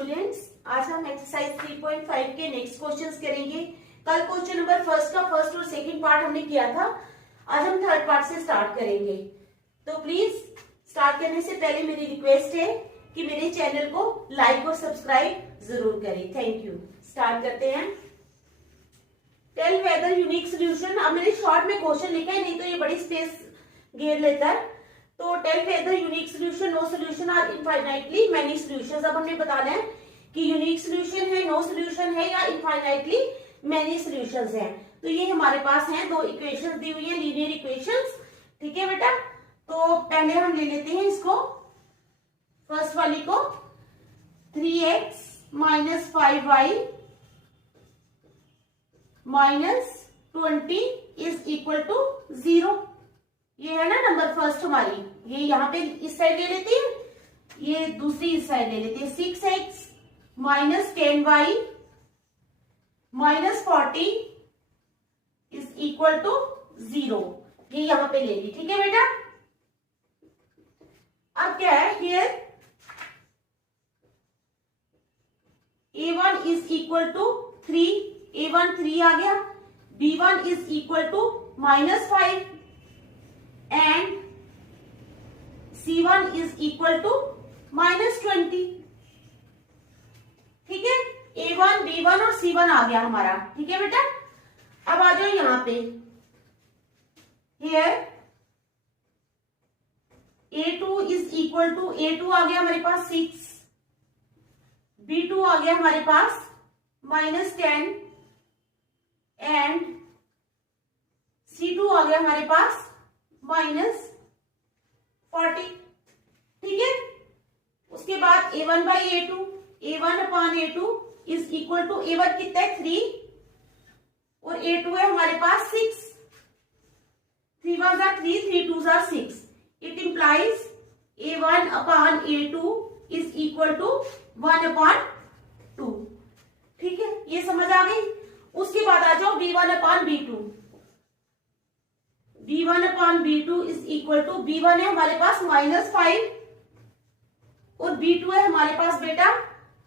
Students, आज हम exercise 3.5 के नेक्स्ट क्वेश्चंस करेंगे। कल क्वेश्चन नंबर फर्स्ट का फर्स्ट और सेकंड पार्ट हमने किया था। आज हम थर्ड पार्ट से स्टार्ट करेंगे। तो प्लीज स्टार्ट करने से पहले मेरी रिक्वेस्ट है कि मेरे चैनल को लाइक और सब्सक्राइब जरूर करें। Thank you. स्टार्ट करते हैं। Tell whether unique solution. अब मैंने शॉर्ट में क्वेश्चन लिखा है, नहीं तो ये बड़ी स्पेस घेर लेता है। तो tell whether unique solution, no solution or infinitely many solutions. अब हमने बताना है कि यूनिक सोल्यूशन है, नो सोल्यूशन है या इनफाइनाइटली मेनी सोल्यूशंस हैं। तो ये हमारे पास हैं दो इक्वेशंस दी हुई है, लीनियर इक्वेशंस। ठीक है बेटा, तो पहले हम ले लेते हैं इसको, फर्स्ट वाली को। 3x minus 5y minus 20 is equal to 0। ये है ना नंबर फर्स्ट हमारी। ये यहाँ पे इस साइड ले लेते हैं, ये दूसरी इस साइड ले लेते हैं। 6x minus 10y minus 40 is equal to 0। ये यहाँ पे ले ली। ठीक है बेटा, अब क्या है, here a1 is equal to 3, a1 3 आ गया। b1 is equal to -5 and c1 is equal to -20। ठीक है, a1 b1 और c1 आ गया हमारा। ठीक है बेटा, अब आ जाओ यहां पे। Here a2 is equal to, a2 आ गया हमारे पास 6, b2 आ गया हमारे पास -10 एंड c2 आ गया हमारे पास -40। ठीक है, उसके बाद a1 by a2, a1 upon a2 is equal to, a1 कितना है 3 और a2 है हमारे पास 6। 3 1 are 3, 3 2 are 6। It implies a1 upon a2 is equal to 1 upon 2। ठीक है, ये समझ आ गई। उसके बाद आ जाओ b1 upon b2। b1 upon b2 is equal to, b1 है हमारे पास -5 और b2 है हमारे पास बेटा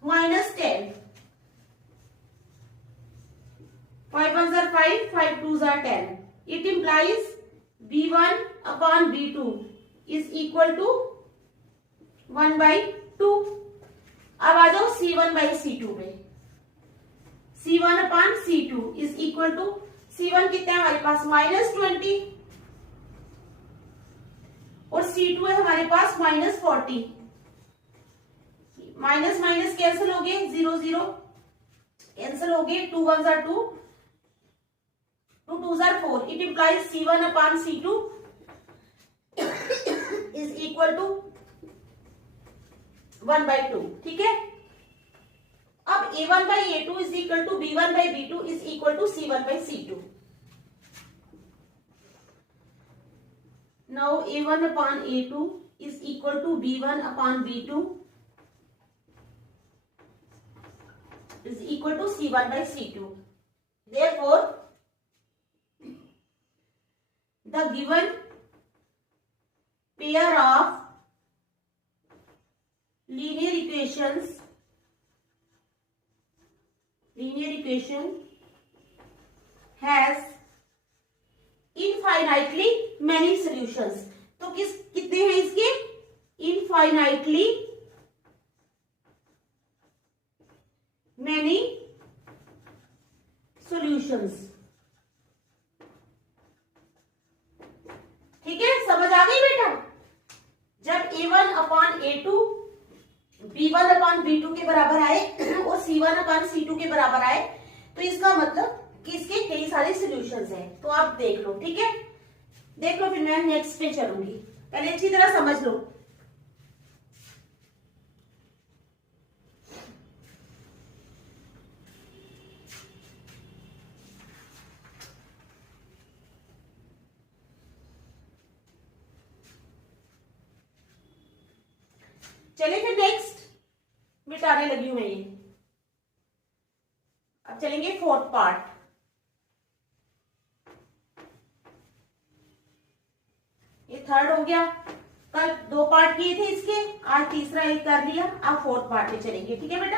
-10। 5 1 are 5, 5 2 are 10। It implies b1 upon b2 is equal to 1/2। अब आ जाओ c1 बाई c2 पे। c1 upon c2 is equal to, c1 कितना है हमारे पास -20 और c2 है हमारे पास -40। माइनस माइनस कैंसिल हो गए, 0 0 कैंसिल हो गए। 2 1 are 2, 2 2 are 4। It implies c1 upon c2 is equal to 1/2। ठीक है, अब a1 by a2 is equal to b1 by b2 is equal to c1 by c2। Now a1 upon a2 is equal to b1 upon b2 is equal to c1 by c2. Therefore, the given pair of linear equation has infinitely many solutions. तो कितने हैं इसके? Infinitely many solutions. ठीक है, समझ आ गई बेटा। जब a1 upon a2 b1 upon b2 के बराबर आए और c1 अपॉन c2 के बराबर आए, तो इसका मतलब कि इसके कई सारे सॉल्यूशंस हैं। तो आप देख लो। ठीक है, देख लो, फिर मैं नेक्स्ट पे चलूंगी। पहले अच्छी तरह समझ लो। चलिए फिर नेक्स्ट मिटाने लगी हूं मैं ये। अब चलेंगे फोर्थ पार्ट। ये थर्ड हो गया, कल 2 पार्ट किए थे इसके, आज तीसरा एक कर लिया, अब 4th पार्ट पे चलेंगे। ठीक है बेटा,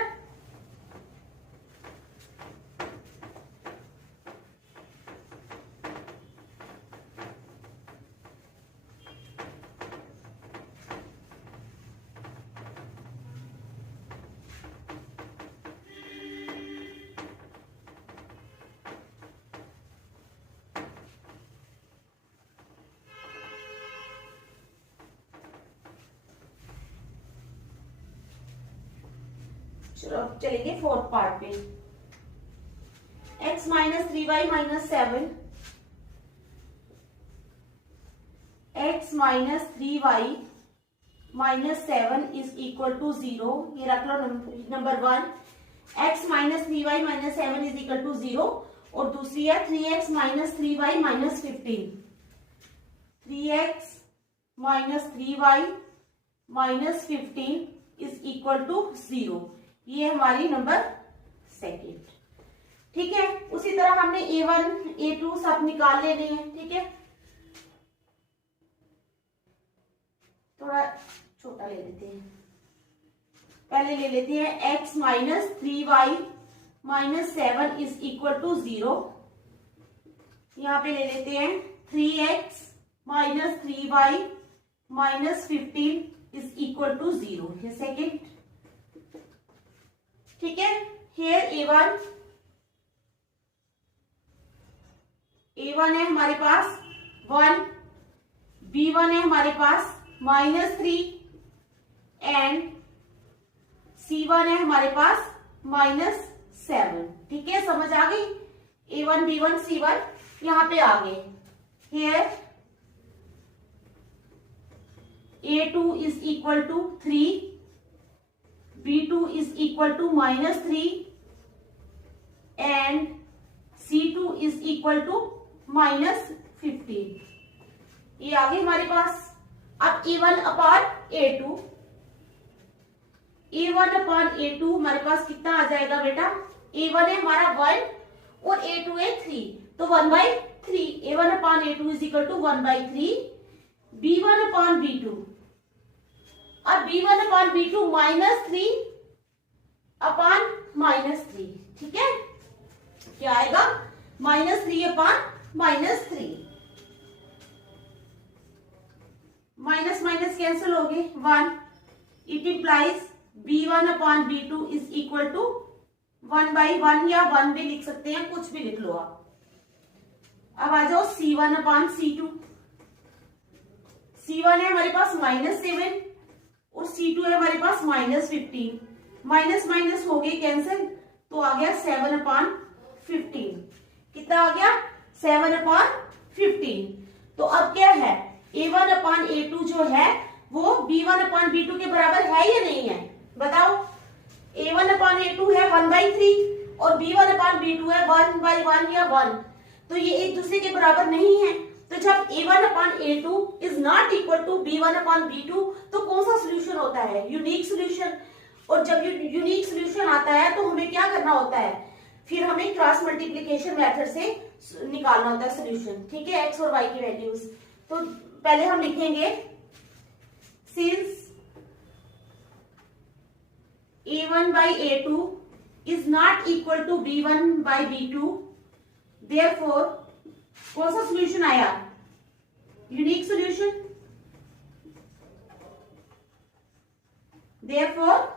चलो चलेंगे 4th पार्ट पे। x minus 3y minus 7, x minus 3y minus 7 is equal to 0। ये रख लो number 1, x minus 3y minus 7 is equal to 0। और दूसरी है 3x minus 3y minus 15, 3x minus 3y minus 15 is equal to 0। ये हमारी number 2। ठीक है, उसी तरह हमने a1 a2 सब निकाल लेने हैं। ठीक है, थोड़ा छोटा ले लेते हैं, पहले ले लेते हैं x minus 3y minus 7 is equal to 0। यहां पे ले लेते हैं 3x minus 3y minus 15 is equal to 0। ये सेकेंड। ठीक है, हेयर a1 है हमारे पास 1, b1 है हमारे पास -3 एंड c1 है हमारे पास -7। ठीक है, समझ आ गई। a1 b1 c1 यहां पे आ गए। Here a2 is equal to 3, b2 is equal to -3 and c2 is equal to -15। ये आ गए हमारे पास। अब a1 upon a2, a1 upon a2 हमारे पास कितना आ जाएगा बेटा? a1 है हमारा 1 और a2 है 3, तो 1/3। a1 upon a2 is equal to 1/3। b1 upon b2, अब b1 अपान b2 -3 अपान -3। ठीक है, क्या आएगा? -3 अपान -3। माइनस माइनस कैंसिल हो गए, 1। It implies b1 upon b2 is equal to 1/1 या 1 भी लिख सकते हैं, कुछ भी लिख लो आप। अब आ जाओ c1 अपान c2। c1 है हमारे पास -7 और c2 है हमारे पास -15। माइनस माइनस हो गए कैंसिल, तो आ गया 7 अपान 15। कितना आ गया? 7 अपान 15। तो अब क्या है? a1 अपान a2 जो है वो b1 अपान b2 के बराबर है या नहीं है? बताओ। a1 अपान a2 है 1/3 और b1 अपान b2 है 1/1 या 1, तो ये एक दूसरे के बराबर नहीं है। तो जब a1 upon a2 is not equal to b1 upon b2, तो कौन सा सोल्यूशन होता है? Unique solution. और जब यूनिक सोल्यूशन आता है तो हमें क्या करना होता है? फिर हमें क्रॉस मल्टीप्लीकेशन मेथड से निकालना होता है सोल्यूशन। ठीक है, x और y की वैल्यूज। तो पहले हम लिखेंगे since a1/a2 is not equal to b1/b2, therefore कौन सा सोल्यूशन आया? Unique solution. Therefore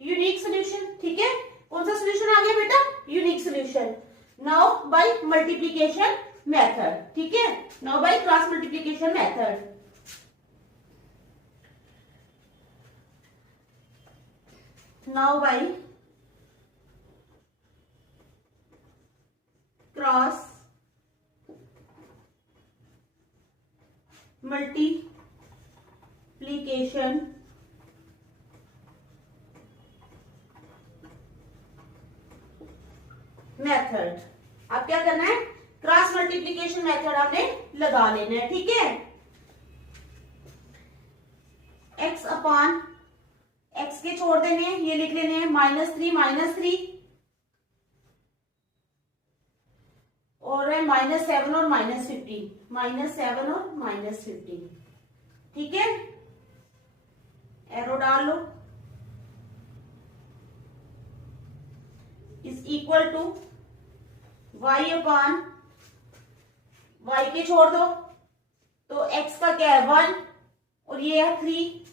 unique solution. ठीक है, कौन सा सोल्यूशन आ गया बेटा? Unique solution. Now by multiplication method. ठीक है, now by cross multiplication method. Now by cross multiplication method. अब क्या करना है? क्रॉस मल्टीप्लीकेशन मेथड आपने लगा लेना है। ठीक है, x अपान x के छोड़ देने हैं, ये लिख लेने हैं -3 और है -7 और -15, -7 और -15। ठीक है, एरो डाल लो, is equal to y upon y के छोड़ दो तो x का क्या है 1 और ये है 3,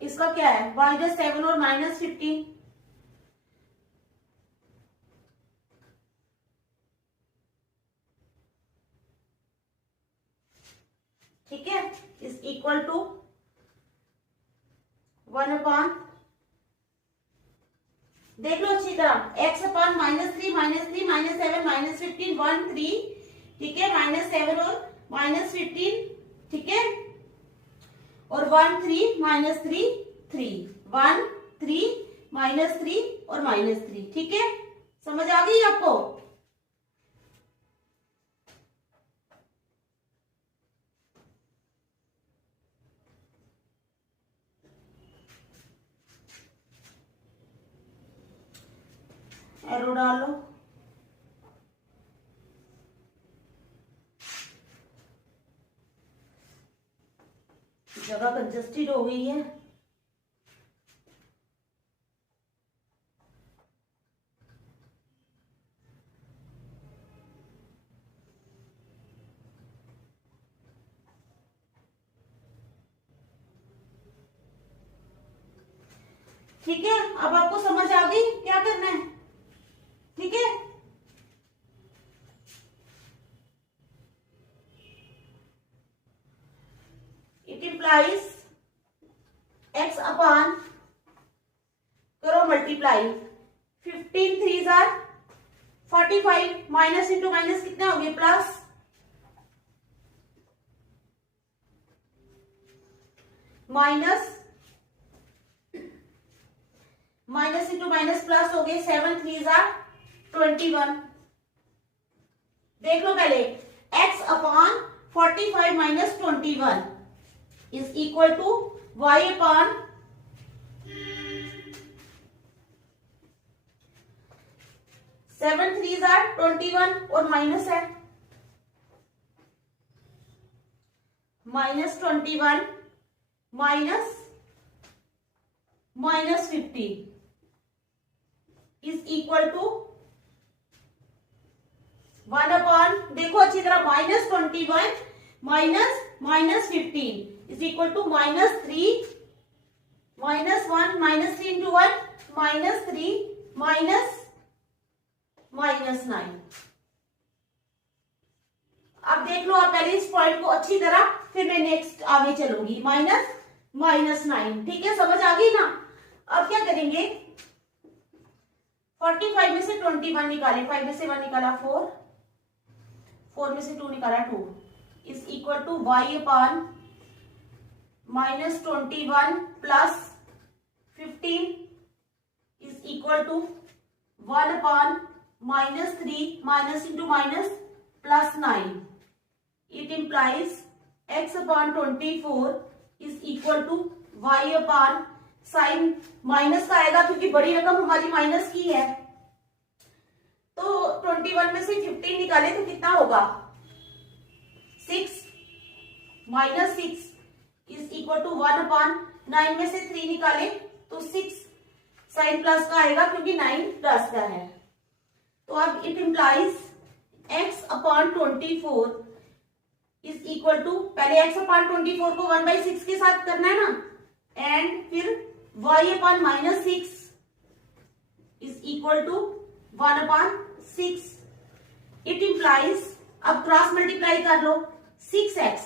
इसका क्या है -7 और -15, ठीक है, इज इक्वल टू 1 अपान, देख लो अच्छी तरह, x अपान -3 -3 -7 -15 1 3, ठीक है, -7 और -15, ठीक है, और 1 3 -3 3 1 3 -3 और -3, ठीक है, समझ आ गई आपको? एरो डाल लो, जगह कंजस्टेड हो गई है, ठीक है, अब आपको समझ आ गई क्या करना है, ठीक है, इट इंप्लाइज x अपान, करो multiply, 15 3 are 45, minus into minus कितने हो गए plus, minus into minus plus हो गए, 7 3 आर 21, देख लो पहले, x upon 45 minus 21 is equal to y upon 7 3 are 21 और माइनस है -21 minus 50 is equal to 1 upon, देखो अच्छी तरह, -21 minus 15 is equal to -3 -1 -3 into 1 -3 -9। अब देख लो आप पहले इस पॉइंट को अच्छी तरह, फिर मैं नेक्स्ट आगे चलूंगी, -9, ठीक है, समझ आ गई ना? अब क्या करेंगे, 45 में से 21 निकाले, 5 में से 1 निकाला 4, 4 में से 2 निकाला 2 is equal to y upon -21 plus 15 is equal to 1 upon -3 minus into minus plus 9, it implies x upon 24 is equal to y upon, sign minus का आएगा क्योंकि बड़ी रकम हमारी माइनस की है, तो 21 में से 15 निकाले तो कितना होगा 6 -6 इज इक्वल टू 1 अपान 9 में से 3 निकाले तो 6, साइन प्लस का आएगा क्योंकि 9 प्लस का है, तो अब it implies x upon 24 is equal to, पहले x अपान 24 को 1/6 के साथ करना है ना, एंड फिर y upon -6 is equal to 1 upon 6, it implies, अब क्रॉस मल्टीप्लाई कर लो, 6x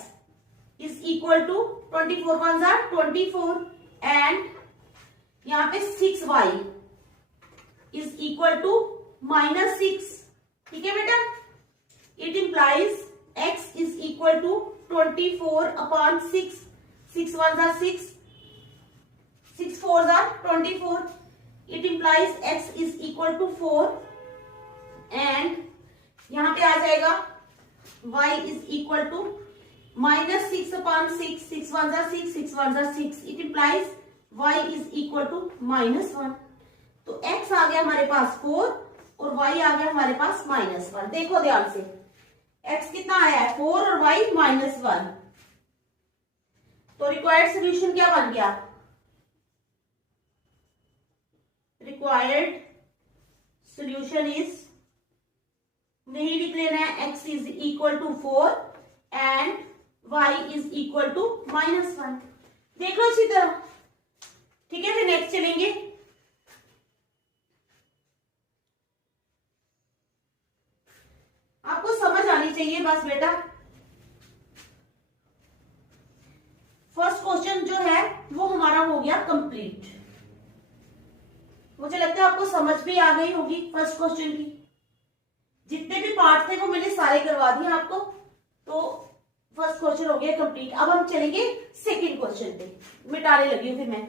is equal to 24 one जार 24 एंड यहाँ पे 6y इज इक्वल टू -6, ठीक है बेटा, it implies x is equal to 24 upon 6, 6 one जार 6, 6 4 जार 24, it implies x is equal to 4 and यहाँ पे आ जाएगा y is equal to -6 upon 6, 6 one जार 6, 6 वन जार 6, it implies y is equal to -1, तो x आ गया हमारे पास 4 और y आ गया हमारे पास -1, देखो ध्यान से, x कितना आया है 4 और y -1, तो रिक्वायर्ड सोल्यूशन क्या बन गया, रिक्वायर्ड सोल्यूशन इज, नहीं लिख लेना है, x is equal to 4 and y is equal to -1। देख लो इसी तरह, ठीक है। फिर नेक्स्ट चलेंगे। आपको समझ आनी चाहिए बस बेटा। फर्स्ट क्वेश्चन जो है वो हमारा हो गया कंप्लीट। मुझे लगता है आपको समझ भी आ गई होगी फर्स्ट क्वेश्चन की। जितने भी पार्ट थे वो मैंने सारे करवा दिए आपको, तो फर्स्ट क्वेश्चन हो गया कंप्लीट। अब हम चलेंगे सेकंड क्वेश्चन पे, मिटाने लगी हूं फिर मैं।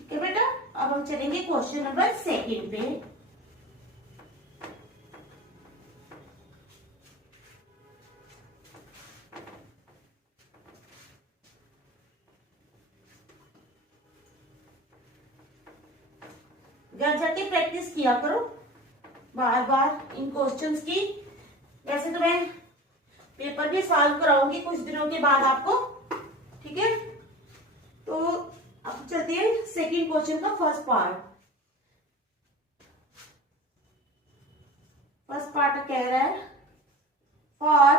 ठीक है बेटा, अब हम चलेंगे क्वेश्चन नंबर सेकंड पे। घर जाके प्रैक्टिस किया करो बार बार इन क्वेश्चंस की। वैसे तो मैं पेपर भी सॉल्व कराऊंगी कुछ दिनों के बाद आपको, ठीक है। तो अब चलते हैं सेकंड क्वेश्चन का फर्स्ट पार्ट। फर्स्ट पार्ट कह रहा है for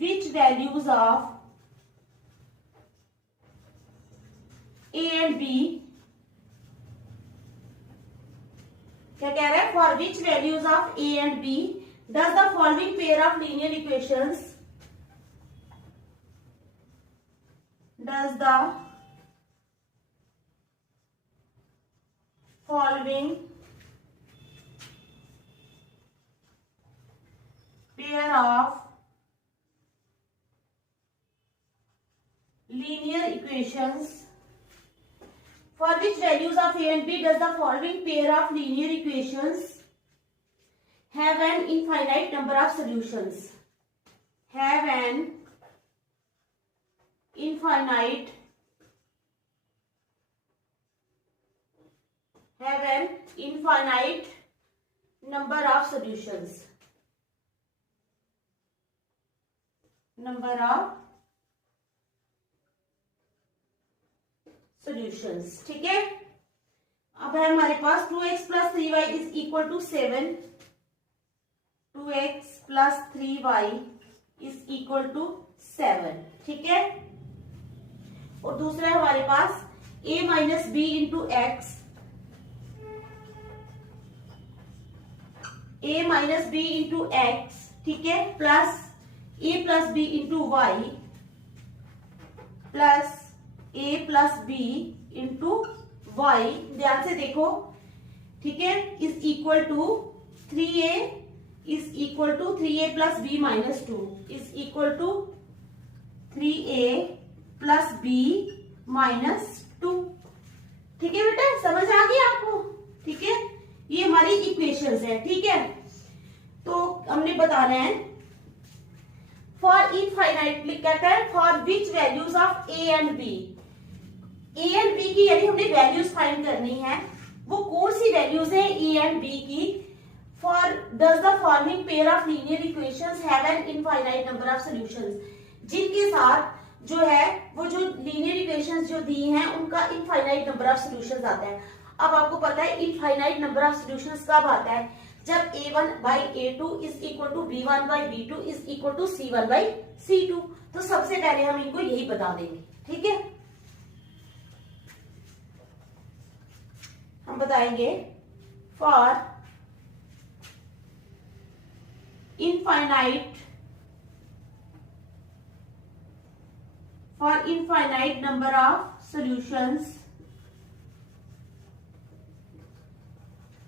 which values of A and B, क्या कह रहा है, for which values of A and B does the following pair of linear equations, does the following pair of linear equations, for which values of a and b does the following pair of linear equations have an infinite number of solutions, have an infinite number of solutions, ठीक है। अब है हमारे पास 2x plus 3y is equal to 7, 2x plus 3y is equal to 7, ठीक है। और दूसरा है हमारे पास a minus B into X, a minus B into X, ठीक है, plus a plus B into Y plus a plus B into Y, ध्यान से देखो, ठीक है, is equal to 3a is equal to 3a plus B minus 2 is equal to 3a plus B minus 2, ठीक है बेटा, समझ आ गई आपको, ठीक है। ये हमारी इक्वेशंस है, ठीक है। तो हमने बताना है फॉर इनफाइनाइट, कहता है for which values of A and B, A and B की यदि हमने वैल्यूज फाइंड करनी है, वो कौन सी वैल्यूज है ए एंड बी की, for does the following pair of linear equations have an infinite number of solutions, जिनके साथ जो है वो जो लीनियर इक्वेशंस जो दी हैं उनका इनफाइनाइट नंबर ऑफ सॉल्यूशंस आता है। अब आपको पता है इनफाइनाइट नंबर ऑफ सॉल्यूशंस कब आता है, जब a1 by a2 is equal to b1 by b2 is equal to c1 by c2। तो सबसे पहले हम इनको यही बता देंगे, ठीक है। हम बताएंगे for infinite number of solutions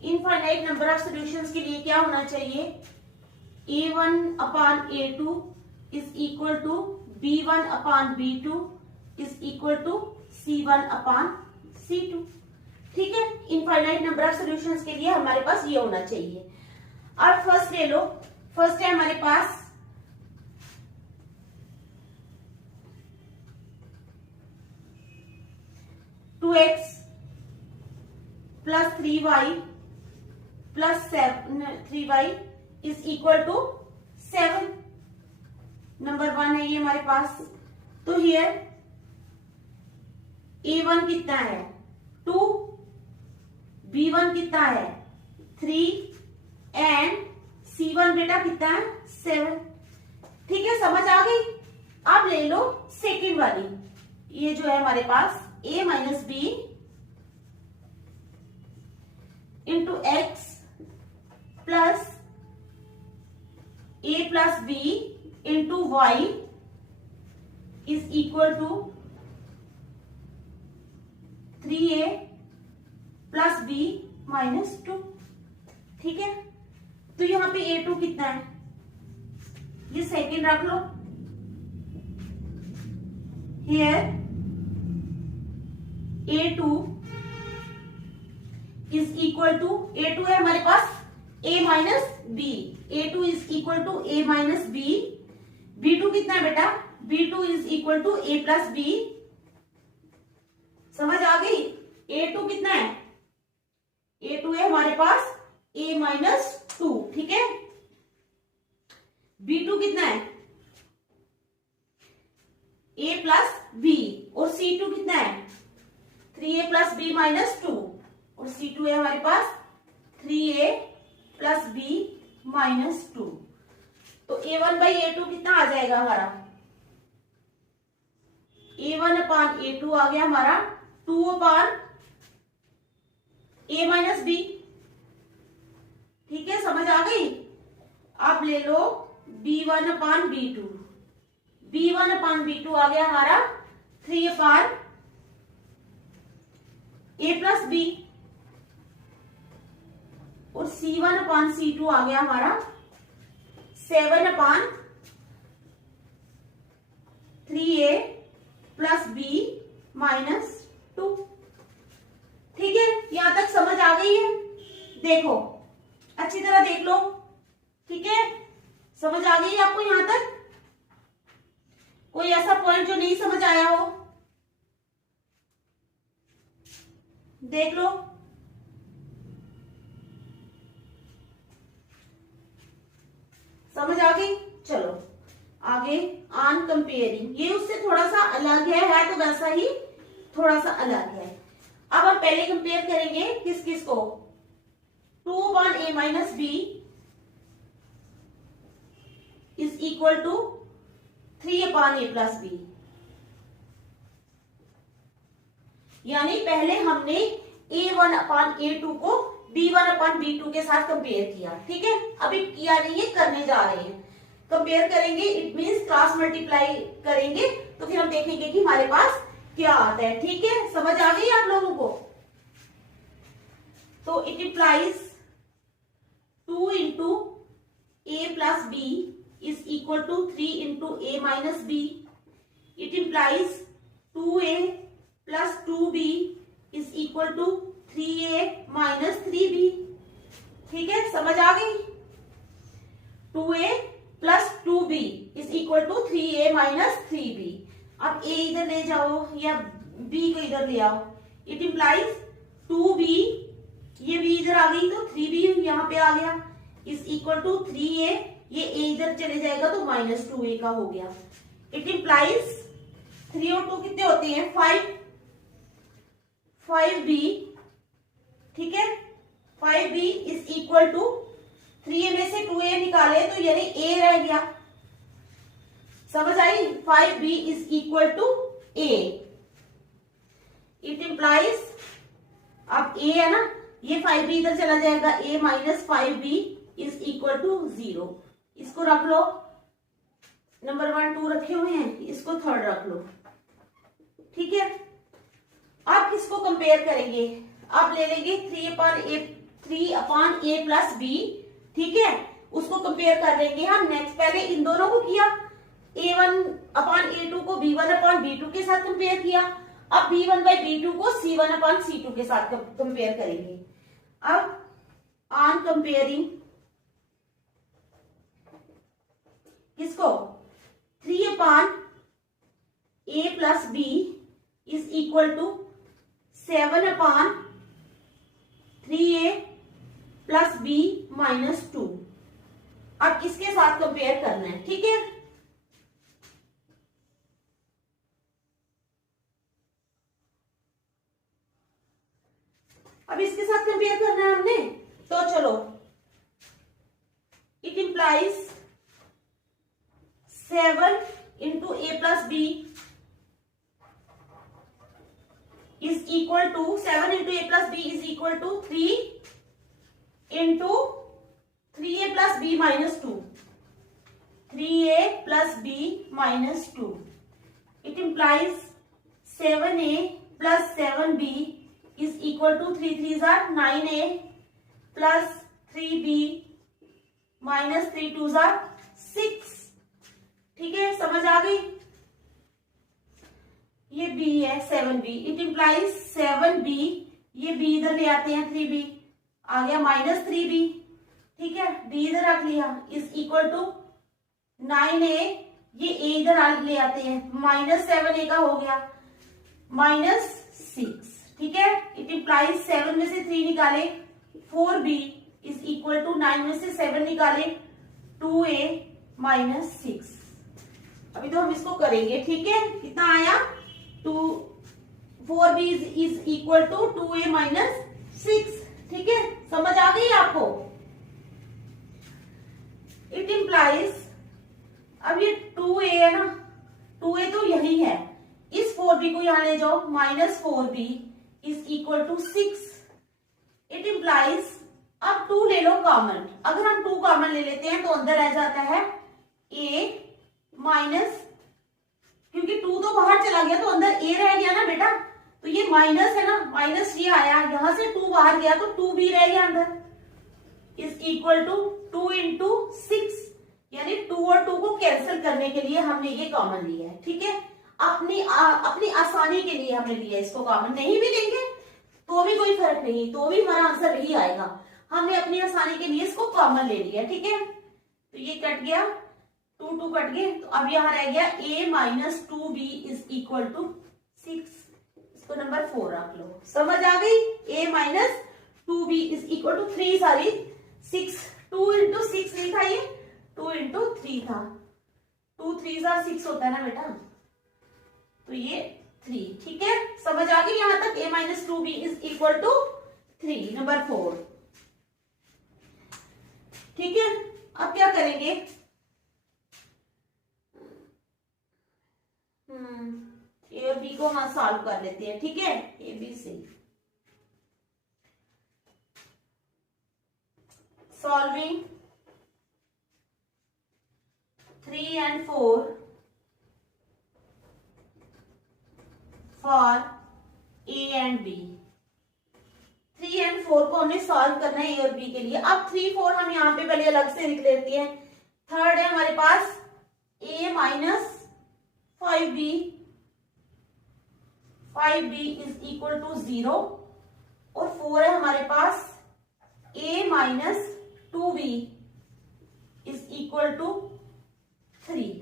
infinite number of solutions के लिए क्या होना चाहिए, A1 upon A2 is equal to B1 upon B2 is equal to C1 upon C2। ठीक है, इनफाइनाइट नंबर ऑफ सॉल्यूशंस के लिए हमारे पास ये होना चाहिए। अब फर्स्ट ले लो, फर्स्ट है हमारे पास 2x plus 3y plus 3y is equal to 7। Number 1 है ये हमारे पास। तो हियर A1 कितना है 2, B1 कितना है 3 एंड C1 बेटा कितना है 7। ठीक है, समझ आ गई। अब ले लो सेकंड वाली, ये जो है हमारे पास A minus B into X plus A plus B into Y is equal to 3A plus B minus 2। ठीक है, तो यहां पे A2 कितना है, ये सेकंड रख लो। Here A2 is equal to, A2 है हमारे पास A minus B, A2 is equal to A minus B. B2 कितना है बेटा, B2 is equal to A plus B. समझ आ गई। A2 कितना है, A2 है हमारे पास A माइनस 2। ठीक है, B2 कितना है A प्लस बी, और C2 कितना है 3A प्लस बी माइनस 2, और C2 है हमारे पास 3A प्लस बी माइनस 2। तो A1 बाई A2 कितना आ जाएगा हमारा, A1 अपान A2 आ गया हमारा 2 अपान A माइनस बी। ठीक है, समझ आ गई। आप ले लो B1 upon B2, B1 upon B2 आ गया हमारा 3 अपान A प्लस बी, और C1 अपान C2 आ गया हमारा 7 अपान 3A प्लस बी माइनस 2। ठीक है, यहां तक समझ आ गई है। देखो अच्छी तरह देख लो। ठीक है, समझ आ गई है आपको यहां तक? कोई ऐसा पॉइंट जो नहीं समझ आया हो देख लो। समझ आ गई। चलो आगे, ऑन कंपेयरिंग, ये उससे थोड़ा सा अलग है तो वैसा ही थोड़ा सा अलग है। अब हम पहले कंपेयर करेंगे किस किस को, 2 upon A minus B is equal to 3 upon A plus B. यानी पहले हमने A1 अपॉन A2 को B1 अपॉन B2 के साथ कंपेयर किया। ठीक है, अभी किया नहीं है, करने जा रहे हैं। कंपेयर करेंगे, इट मींस क्रॉस मल्टीप्लाई करेंगे, तो फिर हम देखेंगे कि हमारे पास क्या आता है। ठीक है, समझ आ गई आप लोगों को? तो it implies 2 into A plus B is equal to 3 into A minus B. It implies 2A plus 2B is equal to 3A minus 3B। ठीक है, समझ आ गई। 2A plus 2B is equal to 3A minus 3B। अब A इधर ले जाओ या B को इधर ले आओ। इट इम्प्लाइज 2B, ये B इधर आ गई तो 3B यहां पे आ गया, इज इक्वल टू 3A, ये A इधर चले जाएगा तो माइनस 2A का हो गया। इट इम्प्लाइज 3 और 2 कितने होते हैं 5B। ठीक है, 5B is equal to 3A में से 2A निकाले तो यानी A रह गया। समझ आई? 5B is equal to A। It implies, अब A है ना, ये 5B इधर चला जाएगा, A minus 5B is equal to 0। इसको रख लो, नंबर 1 2 रखे हुए हैं, इसको थर्ड रख लो। ठीक है, आप किसको कंपेयर करेंगे? आप ले लेंगे 3 अपॉन 3/a+b, ठीक है, उसको कंपेयर कर लेंगे हम। नेक्स्ट पहले इन दोनों को किया, a1/a2 को b1/b2 के साथ कंपेयर किया। अब b1/b2 को c1/c2 के साथ कंपेयर करेंगे। अब ऑन कंपेयरिंग किसको, 3/a+b is equal to 7/3a+b-2। अब किसके साथ कंपेयर करना है, ठीक है। अब इसके साथ कंपेयर करना है हमने, तो चलो, it implies 7 into a+b is equal to 7 into a+b is equal to 3 into 3a+b-2, 3a+b-2. It implies 7a plus 7b is equal to 3 3s are 9a plus 3b minus 3 2s are 6, ठीक है, समझ आ गई। ये b है 7b, it implies 7b, ये b इधर ले आते हैं 3b आ गया -3b, ठीक है, b इधर रख लिया, इज इक्वल टू 9a, ये a इधर ले आते हैं, -7a का हो गया -6, ठीक है। इट इंप्लाइज 7 में से 3 निकाले 4b इज इक्वल टू 9 में से 7 निकाले 2a -6। अभी तो हम इसको करेंगे, ठीक है, कितना आया 4b is equal to 2a -6, ठीक है, समझ आ गई आपको। इट इंप्लाइज, अब ये 2a है ना, 2a तो यही है, इस 4b को यहां ले जाओ, -4b is equal to 6। It implies, अब 2 ले लो कॉमन, अगर हम 2 कॉमन ले लेते हैं तो अंदर रह जाता है a माइनस, क्योंकि 2 तो बाहर चला गया तो अंदर a रह गया ना बेटा, तो ये माइनस है ना, माइनस ये आया, यहां से 2 बाहर गया तो 2 भी रह गया अंदर, इज इक्वल टू 2 into 6, यानी 2 और 2 को कैंसिल करने के लिए हमने ये कॉमन लिया है, ठीक है, अपनी आसानी के लिए हमने लिया इसको कॉमन। नहीं भी लेंगे तो भी कोई फर्क नहीं, तो भी हमारा आंसर यही आएगा, हमने अपनी आसानी के लिए इसको कॉमन ले लिया, ठीक है। तो ये कट गया, 2 2 कट गए, तो अब यहां रह गया a -2b is equal to 6, इसको नंबर 4 रख लो, समझ आ गई। a -2b is equal to 3 सारी 6, 2 into 6 नहीं था, ये 2 into 3 था, 2 3s are 6 होता है ना बेटा, तो ये 3, ठीक है, समझ आ गई यहां तक। a -2b is equal to 3, number 4, ठीक है। अब क्या करेंगे, ए और बी को हाँ सॉल्व कर लेते हैं, ठीक है, A B C. Solving 3 and 4 for A and B. 3 and 4 को हमें सॉल्व करना है ए और बी के लिए। अब 3 4 हम यहाँ पे पहले अलग से लिख लेते हैं। थर्ड है हमारे पास a -5b is equal to 0 और 4 है हमारे पास a -2b is equal to 3,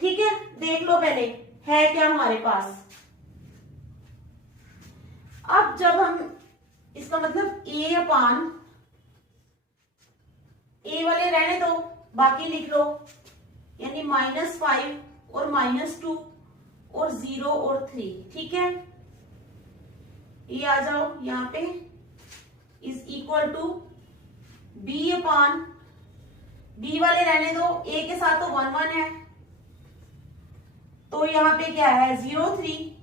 ठीक है। देख लो पहले है क्या हमारे पास। अब जब हम इसका मतलब a वाले रहने दो, बाकी लिख लो, यानी -5 और -2 और 0 और 3, ठीक है। ये आ जाओ यहाँ पे, इज इक्वल टू b वाले रहने दो, a के साथ तो 1 1 है, तो यहाँ पे क्या है 0 3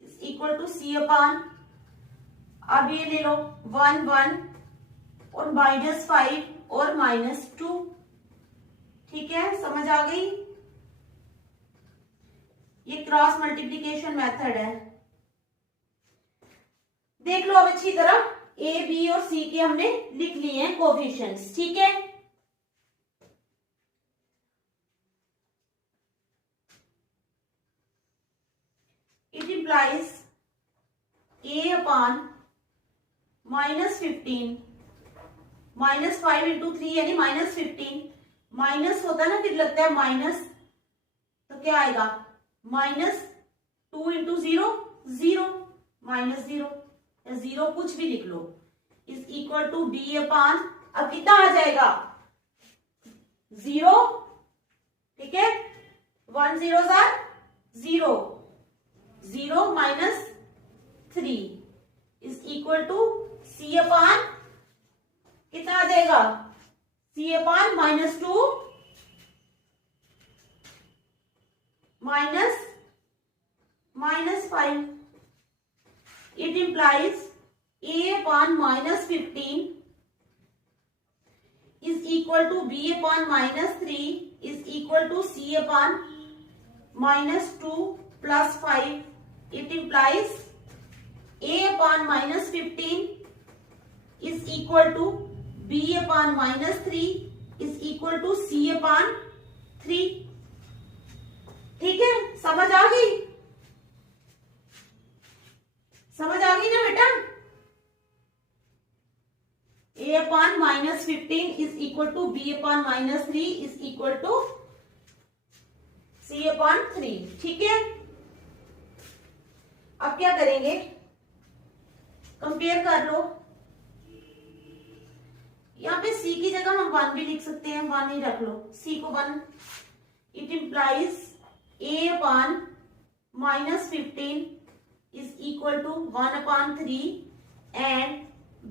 इज इक्वल टू c अब ये ले लो 1 1 और -5 और -2, ठीक है, समझ आ गई। ये क्रॉस मल्टीप्लीकेशन मेथड है। देख लो अब अच्छी तरह, ए बी और सी के हमने लिख लिए हैं कोफिशिएंट्स, ठीक है। It implies A upon -15 -5 into 3 यानी -15, माइनस होता है ना फिर लगता है माइनस, तो क्या आएगा -2 इंटू 0 0 -0 या 0 कुछ भी लिख लो, is equal to B upon, अब कितना आ जाएगा 0, ठीक है, 1 zeros are 0 0 -3 is equal to C upon कितना आ जाएगा C upon -2 -5. It implies a upon -15 is equal to b upon -3 is equal to c upon -2 plus 5. It implies a upon -15 is equal to b upon -3 is equal to c upon 3. ठीक है, समझ आ गई? समझ आ गई ना बेटा? a upon -15 is equal to b upon -3 is equal to c upon 3. ठीक है, अब क्या करेंगे, कंपेयर कर लो. यहाँ पे c की जगह हम 1 भी लिख सकते हैं, 1 ही रख लो, c को 1. It implies a upon -15 is equal to 1 upon 3 and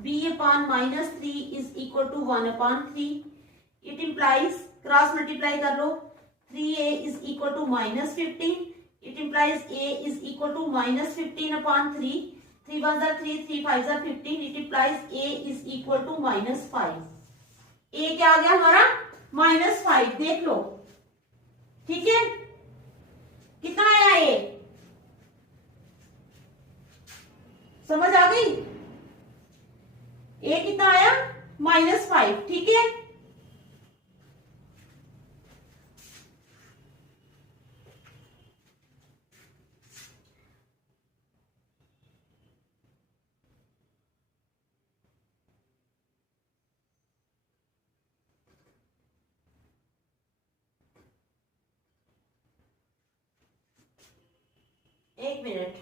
b upon -3 is equal to 1 upon 3. It implies, cross multiply कर लो, 3a is equal to -15. It implies a is equal to -15 upon 3. 3 1s are 3, 3 5s are 15. It implies a is equal to -5. a क्या आ गया हमारा -5, देख लो, ठीक है. कितना आया ये, समझ आ गई? ए कितना आया -5, ठीक है. एक मिनट,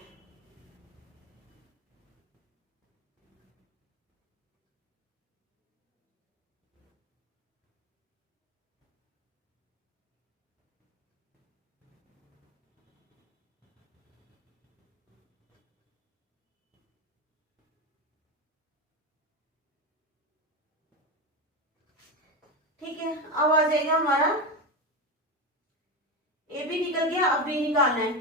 ठीक है. अब आ जाएगा हमारा ए भी निकल गया, अब बी निकालना है.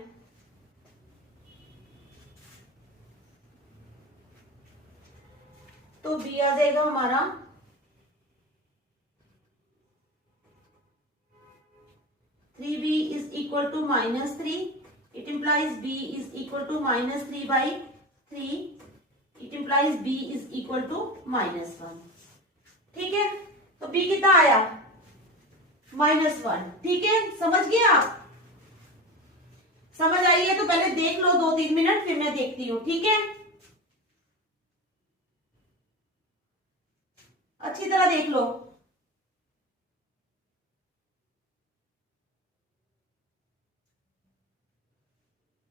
तो बी आ जाएगा हमारा (3b is equal to -3. It implies b is equal to -3/3. It implies b is equal to -1. ठीक है, तो b कितना आया -1. ठीक है, समझ गए आप? समझ आई है तो पहले देख लो 2-3 मिनट, फिर मैं देखती हूँ, ठीक है. अच्छी तरह देख लो.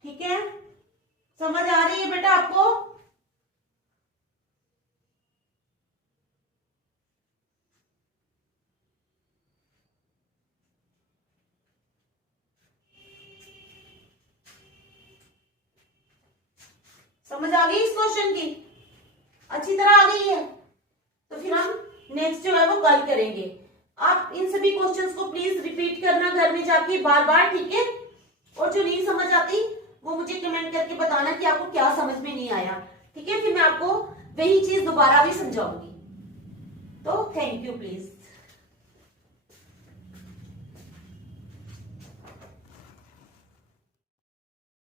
ठीक है, समझ आ रही है बेटा आपको? समझ आ गई इस क्वेश्चन की? अच्छी तरह आ गई है. तो फिर हम नेक्स्ट जो है वो कल करेंगे. आप इन सभी क्वेश्चंस को प्लीज रिपीट करना घर में जाके बार बार, ठीक है. और जो नहीं समझ आती वो मुझे कमेंट करके बताना कि आपको क्या समझ में नहीं आया, ठीक है. फिर मैं आपको वही चीज दोबारा भी समझाऊंगी. तो थैंक यू प्लीज.